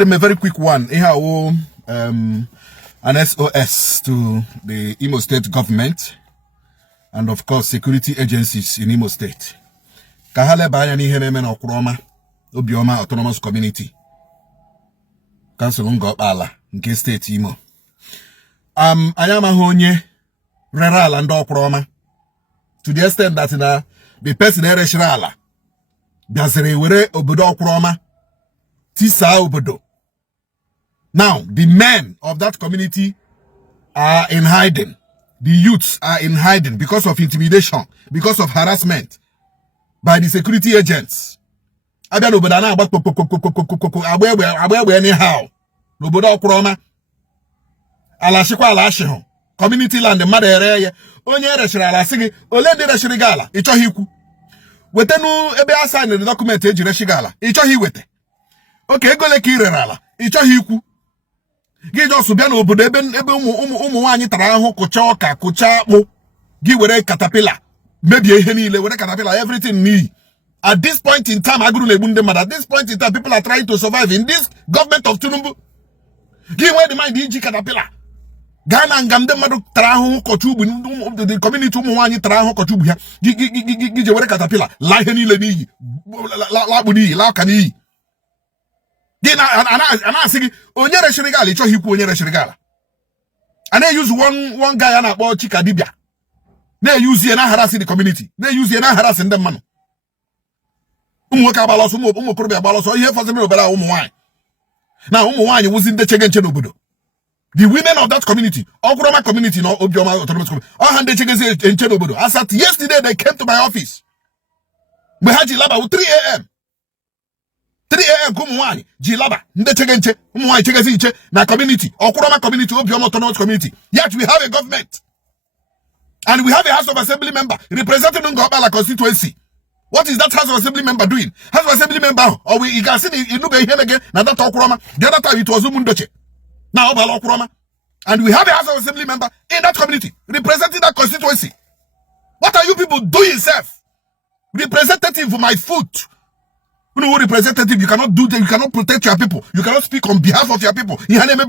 a very quick one. An SOS to the Imo State government and of course security agencies in Imo State. Kahale banya ni heme na Okuroma, Obioma Autonomous Community. Council Ngor-Okpala nke State Imo. Anyama honye rera and Okuroma to the extent that the person there Shirala Biazere were obodo Okuroma Tisa obodo. Now, the men of that community are in hiding. The youths are in hiding because of intimidation, because of harassment by the security agents. Anyhow. Community land, the mother area. Onye reshirala sigi, olende reshirigala, ichohiku. Wetenu ebe assign the document eji reshigala, ichohi wete. Okay, go leki rerala, ichohiku. Gi just bia no obodo ebe umu nwanyi tara ahu kucha oka kucha akpu gi were caterpillar maybe ihe niile were caterpillar everything ni. At this point in time aguru na egbu ndị mmadụ. At this point in time people are trying to survive in this government of Tinubu. Gi were the mind iji caterpillar Ghana ngam ndị mmadụ tara ahu kochubu the community umu nwanyi tara ahu kochubu ya gi je were caterpillar la ihe niile ni la bu ni la ka ni. Ana asigi onye reshirigala icho hiku onye reshirigala. And they use one guy and about Chika Dibia. They use ye na harassing the community. They use ye na harassing them man. Umweka balos umukorbe balos o here for them obela umwai. Now umwai was in the Chegenche obodo. The women of that community, Okuroma community no Obioma autonomous community. All hand Chegenche in obodo. As at yesterday they came to my office. We had Jilaba 3 a.m. 3 a.m. kumwani jilaba nde chegenche umwani chegezinche na community Okuroma community Obioma autonomous community. Yet we have a government and we have a House of Assembly member representing Ngor-Okpala constituency. What is that House of Assembly member doing? House of Assembly member or we you can see the Inube here again na that Okuroma. The other time it was Umundoche. Now Obala Okuroma. And we have a House of Assembly member in that community representing that constituency. What are you people doing, self? Representative for my foot. You know, representative, you cannot do that, you cannot protect your people, you cannot speak on behalf of your people. You cannot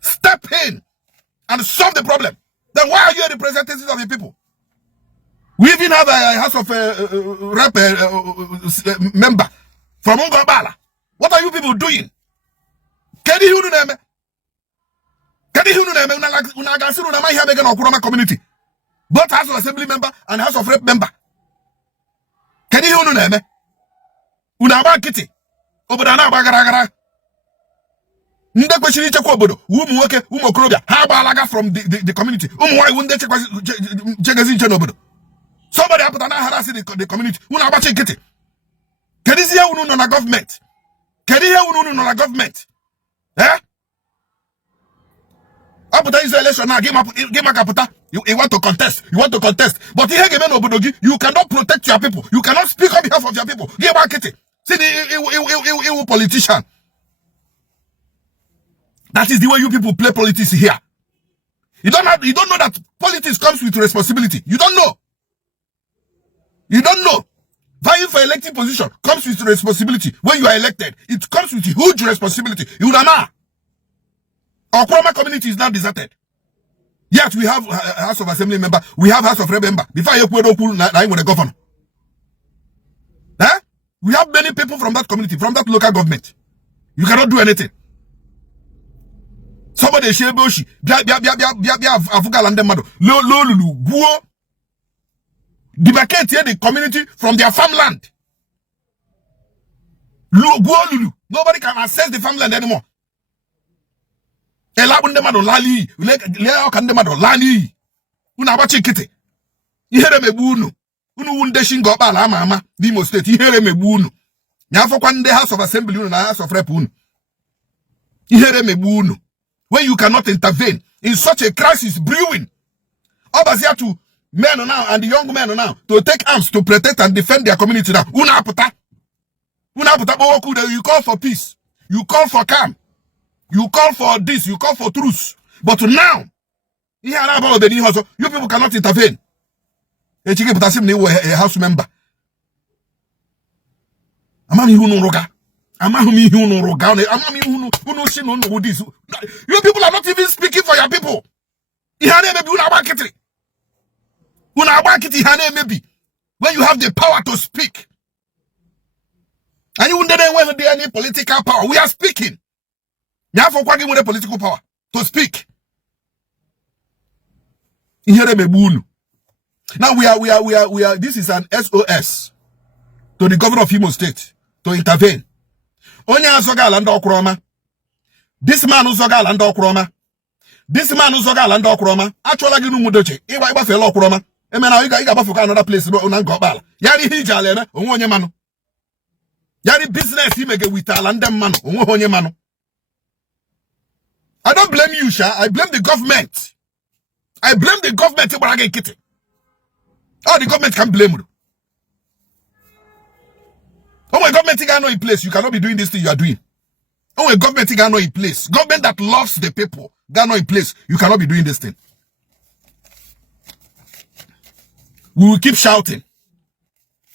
step in and solve the problem. Then why are you a representative of your people? We even have a House of Rep member from Ngor-Okpala. What are you people doing? Community. Both House of Assembly member and House of Rep member. Can you hear me? Unaba kiti. Obodana bagaragara. Nda kweshini chekwa obodo. Umuweke, umokrobia. Habalaga from the community. Umuwai wunde chekwa chegazin obodo. Somebody happened harassing the community. Unaba kiti. Can you hear unu na government? Can you hear unu na government? Eh? Aputa is election now. Give my kaputa. You want to contest. You want to contest. But here, you cannot protect your people. You cannot speak on behalf of your people. Give back it. See the politician. That is the way you people play politics here. You don't know that politics comes with responsibility. You don't know. You don't know. Vying for elected position comes with responsibility. When you are elected, it comes with huge responsibility. You don't know. Our Okuroma community is now deserted. Yet we have House of Assembly member, we have House of Rep member. Before you put the governor. We have many people from that community, from that local government. You cannot do anything. Somebody sheboshi, afugalandemado, lulu, guo, demarcate the community from their farmland. Lulu. Nobody can access the farmland anymore. Elabundemado lali, leo kandemado lali. Una bachi kite. Ihere megbu unu wundeshi Ngor-Okpala ama Imo State. Ihere megbu unu. Nyafo kwande House of Assembly unu na House of Rep unu. Ihere megbu unu. When you cannot intervene in such a crisis brewing. Obazia to men now and the young men now to take arms to protect and defend their community now. Una aputa. You call for peace. You call for calm. You call for this. You call for truth. But now, you people cannot intervene. A house member. You people are not even speaking for your people. When you have the power to speak. And you wouldn't know when there any political power. We are speaking. You have the political power to speak. Now we are this is an SOS to the governor of Imo State to intervene. Onya azoga landa okroma. This man uzoga landa okroma. This man uzoga landa okroma. Actually ginu mudoche. Iba felo okroma. Emena iga bafuka another place no Ngor-Okpala. Yari hijale me onye manu. Yari business imege with alanda manu onye manu. I don't blame you, Sha. I blame the government. I blame the government. Oh, the government can blame you. Oh, my government is not in place. You cannot be doing this thing you are doing. Oh, my government is not in place. Government that loves the people, not in place. You cannot be doing this thing. We will keep shouting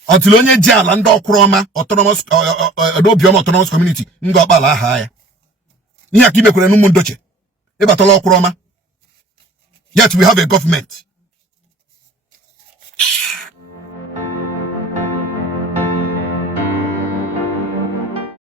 until onye jail and autonomous autonomous community. Ngor-Okpala high. Yet we have a government.